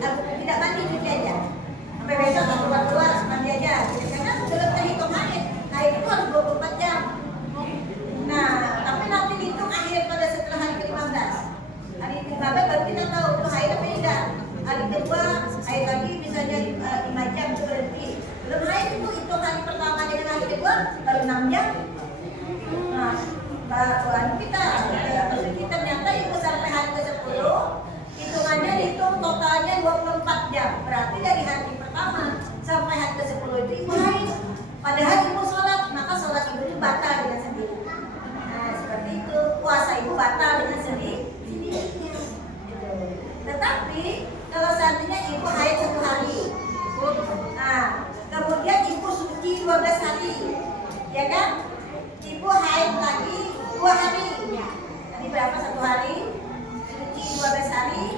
aku tidak mandi cuci aja. Sampai besok aku keluar mandi aja. Karena belum terhitung haid. Haid itu harus 24 jam. Nah, tapi nanti dihitung akhir pada setelah hari ke-15. Hari ke-15 baru kita tahu itu haid apa tidak. Hari kedua haid lagi misalnya 5 jam itu berhenti. Belum haid itu hitung hari pertama dengan hari kedua baru 6 jam. Nah, Tuhan kita ternyata itu sampai hari ke-10 hitungannya dihitung totalnya 24 jam. Berarti dari hari pertama sampai hari ke-10 itu ibu haid. Padahal ibu sholat, maka sholat ibu itu batal dengan sendiri. Nah, seperti itu, puasa ibu batal dengan sendirinya. Tetapi kalau seandainya ibu haid 1 hari, nah kemudian ibu suci 12 hari, ya kan? Ibu haid lagi 2 hari. Tadi berapa 1 hari? Suci 12 hari,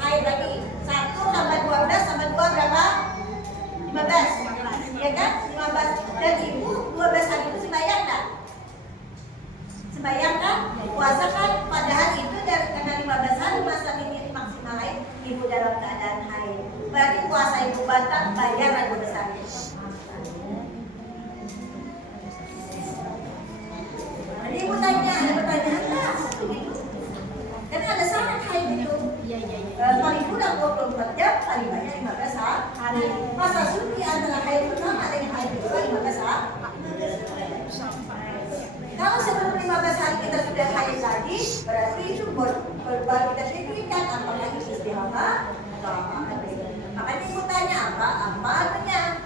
haid lagi 1 tambah 12 tambah 2 berapa? 15. Ya kan? 15. Dan ibu 12 hari itu sembahyang kan? Sembahyang kan? Puasa kan? Padahal itu karena 15 hari masa maksimal haid, ibu dalam keadaan haid. Berarti puasa ibu batal, bayaran 12 hari. Jadi ibu tanya, ada pertanyaan tak? Karena ada syarat haid itu. Paling kurang 24 jam, paling banyak 15 hari. Masa suci antara haid pertama dengan haid kedua 15 hari. Kalau sebelum 15 hari kita sudah haid lagi, berarti itu baru kita pikirkan apakah itu istihamah atau apa. Makanya ibu tanya apa adanya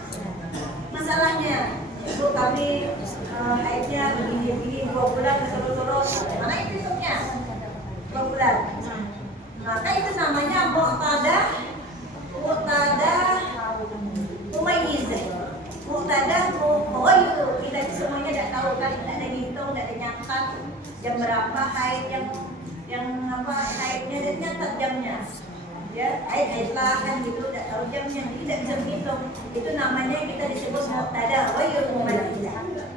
masalahnya. Ibu kami haidnya begini 2 bulan terus. Mana itu hitungnya? 2 bulan. Maka itu namanya muqtadah mumayyizah. Muqtadah mughayyiru. Kita semuanya tidak tahu kan, tidak ada ngitung, tidak ada nyatat jam berapa haid yang apa haidnya dan nyatat jamnya. Ya, haid lah kan gitu, tidak tahu jamnya, tidak bisa menghitung. Itu namanya kita disebut muqtadah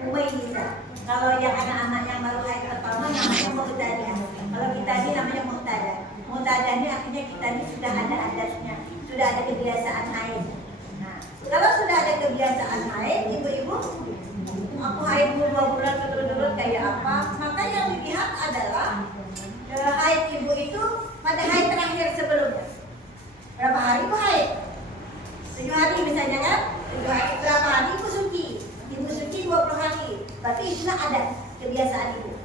mumayyizah. Kalau yang anak-anak yang baru haid pertama namanya muqtadah. Kalau kita ini namanya muqtadah. Muqtadah ini artinya kita ini sudah ada adatnya, sudah ada kebiasaan haid. Nah, kalau sudah ada kebiasaan haid, ibu-ibu, aku haid 2 bulan berturut-turut kayak apa? Maka yang dilihat adalah haid ibu itu pada haid terakhir sebelumnya. Berapa hari ibu haid? 7 hari misalnya kan? 7 hari. Berapa hari ibu suci? Ibu suci 20 hari. Berarti itulah adat kebiasaan ibu.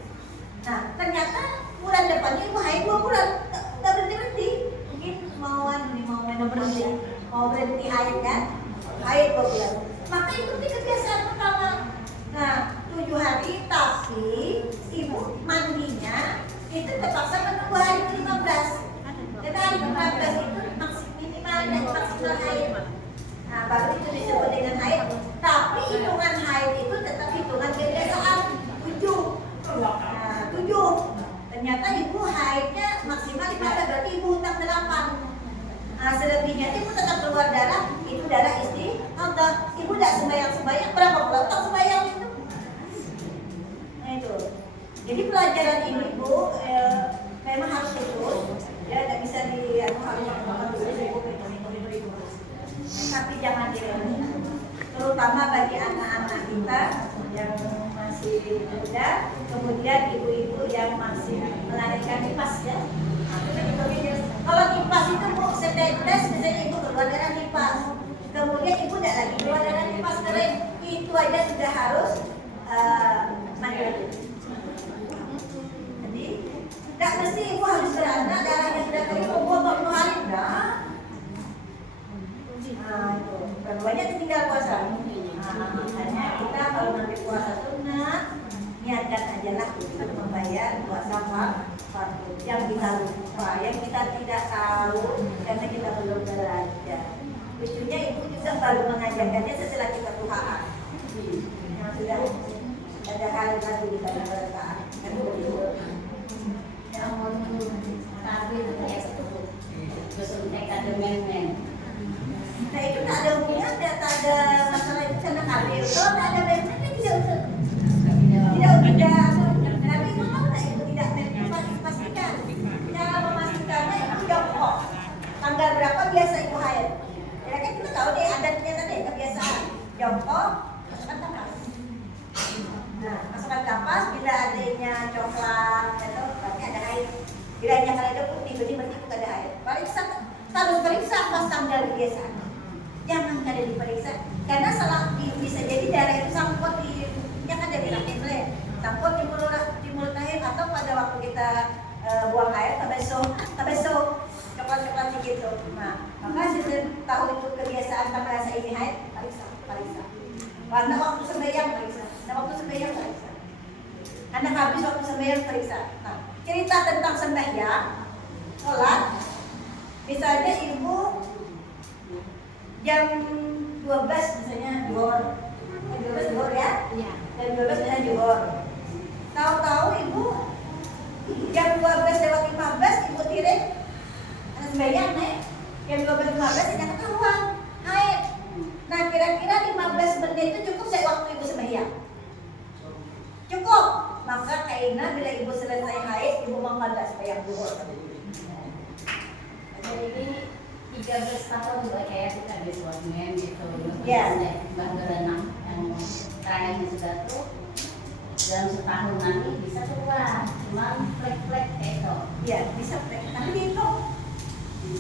Nah, ternyata bulan depannya ibu haid 2 bulan. Nggak berhenti-berhenti. Mungkin mau berhenti haid kan? Haid 2 bulan. Maka ikuti kebiasaan pertama. Nah, 7 hari tapi ibu mandinya itu terpaksa menunggu hari ke-15. Karena hari ke-15 itu minimal dan maksimal haid. Nah, baru itu disebut dengan haid. Tapi hitungan haid itu tetap hitungan kebiasaan 7. Nah, 7. Ternyata ibu haidnya maksimal 15, berarti ibu hutang 8. Nah, selebihnya ibu tetap keluar darah, itu darah istihadah. Ibu tidak sembahyang, berapa bulan tak sembahyang itu? Nah itu. Jadi pelajaran ini ibu memang harus khusus, ya tidak bisa tapi jangan diremehkan. Terutama bagi anak-anak kita yang masih muda, kemudian ibu-ibu yang masih melahirkan nipas ya. Kalau nipas itu bu setetes, misalnya ibu keluar darah nipas, kemudian ibu tidak lagi keluar darah nipas kering, itu aja sudah harus mandi. Jadi tidak mesti ibu harus beranak darahnya sudah kering, potong 2 hari enggak. Nah itu, banyak tinggal puasa. Nah, makanya kita kalau nanti puasa sunat, niatkan aja lah untuk membayar puasa fardu. Yang kita lupa, yang kita tidak tahu karena kita belum belajar. Lucunya ibu juga baru mengajarkannya setelah kita tuhaan. Yang sudah ada hari lagi kita bertahan. Kan begitu. Yang mau tapi itu kayak seperti kesuntik ada men. Nah itu tak ada hubungan, tak ada masalah itu karena kabel. Kalau tak ada men-mennya tidak usah. Tapi itu tahu tak itu tidak men-men pastikan. Cara memastikannya itu jongkok. Tanggal berapa biasa ibu jongkok, masukkan kapas. Nah, masukkan kapas, bila adanya coklat, itu berarti ada haid. Bila adanya kalau itu putih, berarti bukan ada haid. Periksa, harus periksa pas tanggal kebiasaan. Jangan kada diperiksa, karena salah bisa jadi darah itu sangkut di, ya kan dari rahim sangkut di mulut rahim, atau pada waktu kita buang air, tabeso, coklat gitu. Nah, maka sudah tahu itu kebiasaan tanpa rasa ini haid, periksa. Karena waktu sembahyang periksa, Anak habis waktu sembahyang periksa. Nah, cerita tentang sembahyang, sholat, misalnya ibu jam 12 misalnya zuhur, ya? Iya. Jam 12 misalnya zuhur. Tahu-tahu ibu jam 12:15 ibu tirik sembahyang nih. Jam 12:15 tidak ketahuan haid. Nah, kira-kira 15 menit itu cukup saya waktu ibu sembahyang? Cukup. Maka kaina bila ibu selesai haid, ibu mengqada sembahyang zuhur. Jadi ini 13 tahun Mbak kayak kita di suaminya gitu. Ya. Mbak berenang yang terakhirnya sudah tuh dalam setahun nanti bisa keluar, cuma flek-flek kayak itu. Ya, bisa flek. Tapi dihitung.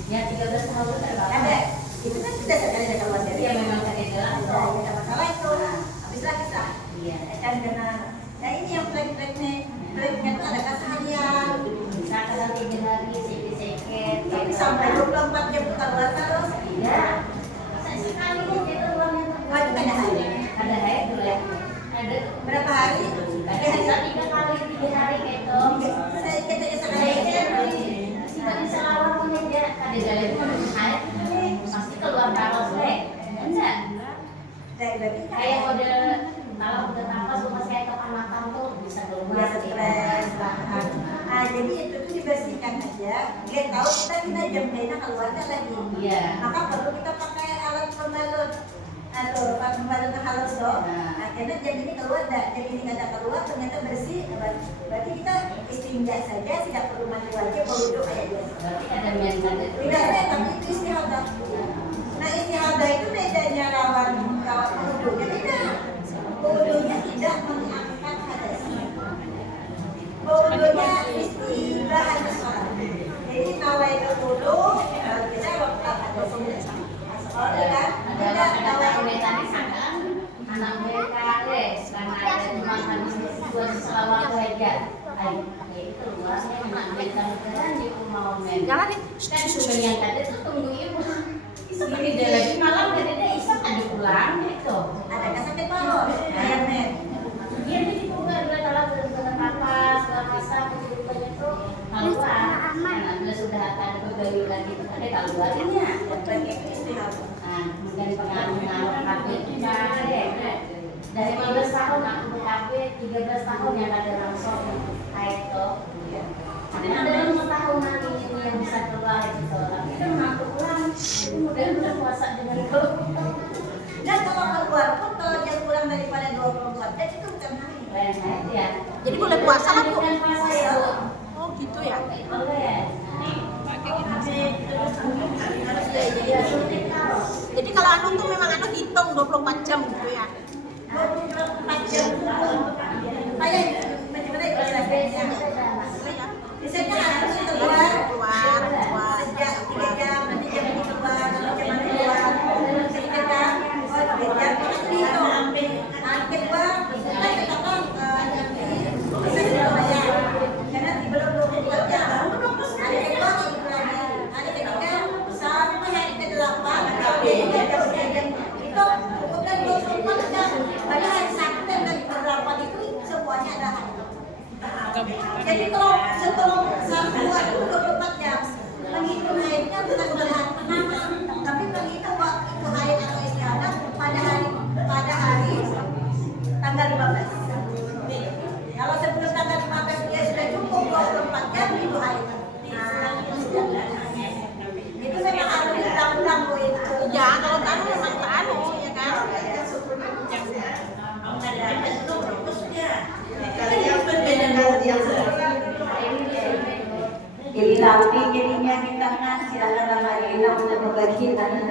Ya 13 tahun terbang. Ada. Itu kan sudah sekali ada keluar dari. Iya memang tadi jelas. Tidak masalah itu. Habis lagi sah. Iya. Kan dengan. Nah ini yang flek-fleknya. Fleknya itu ada kasaharian. Bisa kadang 3 hari seket. Tapi sampai 24 jam keluar terus. Iya. Sekali aja keluarnya. Wajib ada hari. Ada haid dulu ya. Ada Berapa hari? ada bisa 3 kali 3 hari kayak itu. Saya katanya sekali. Tadi selawat punya dia ada dari haid pasti keluar paros enggak. Kayak model kalau udah nafas lu masih kayak kepanasan tuh bisa keluar. Ya stres. Jadi itu tuh dibersihkan aja. Dia tahu kita jam lainnya keluarnya lagi. Iya. Maka perlu kita pakai alat pembalut. Atau pembalut halus loh. Karena jam ini keluar, jam ini nggak ada keluar, ternyata bersih. Berarti kita istinja saja, tidak perlu mandi wajib, berwudu kayak biasa. Berarti ada mental itu. Tidak ada, tapi itu istihadah. Nah istihadah itu bedanya lawan wudunya tidak. Wudunya tidak mengangkat hadas. Wudunya istibahan sholat. Jadi nawaitul wudu, kita waktu ada sekolah kan, ada tadi sangat anak mereka karena ada cuma habis buat selawat aja. Itu luasnya anak mereka di rumah omen. Jangan kan sudah yang tadi tuh tunggu ibu. Ini dia lagi malam tadi dia isap tadi pulang gitu. ada kasih tahu, ayamnya. Dia di rumah dia kalau benar-benar papas, masak rupanya tuh keluar. Karena bila sudah ada pegawai lagi itu ada keluarnya. Bagi istihadah. Nah, mungkin pengaruh KB juga dari 15 tahun aku ke KB, 13 tahun yang ada langsung kayak itu. Karena ada 5 tahun nanti ini yang bisa keluar gitu. Tapi kan mampu pulang, mudah-mudahan puasa dengan itu. Dan kalau keluar pun kalau dia kurang daripada 24 jam itu bukan hari. Ya. Jadi boleh puasa kan Bu? Bukan puasa ya Bu. Oh gitu ya? Boleh. Jadi kalau anu tuh memang anu hitung 24 jam gitu ya? 24 jam kayak bagaimana itu rasanya? Biasanya harus keluar sejak 3 jam, nanti jam ini keluar, kalau jam mana keluar 3 jam, 2 jam, itu dihitung hampir keluar, kita katakan bisa dibayar karena belum 24 jam, ada yang keluar itu lagi, ada ketika sampai hari ke-8 jam itu cukup dan 24 jam, pada hari Sabtu dan hari ke-8 itu semuanya ada hari. Jadi kalau setelah Sabtu itu 24 jam, menghitung haidnya bukan pada hari pertama, tapi menghitung waktu itu haid atau istihadah pada hari tanggal 15. Kalau sebelum tanggal 15 dia sudah cukup 24 jam itu haid. Itu memang harus diulang-ulang Bu itu. Ya kalau kan memang anu ya kan? Jadi rapi jadinya kita kan silakan lagi untuk berbagi tanah.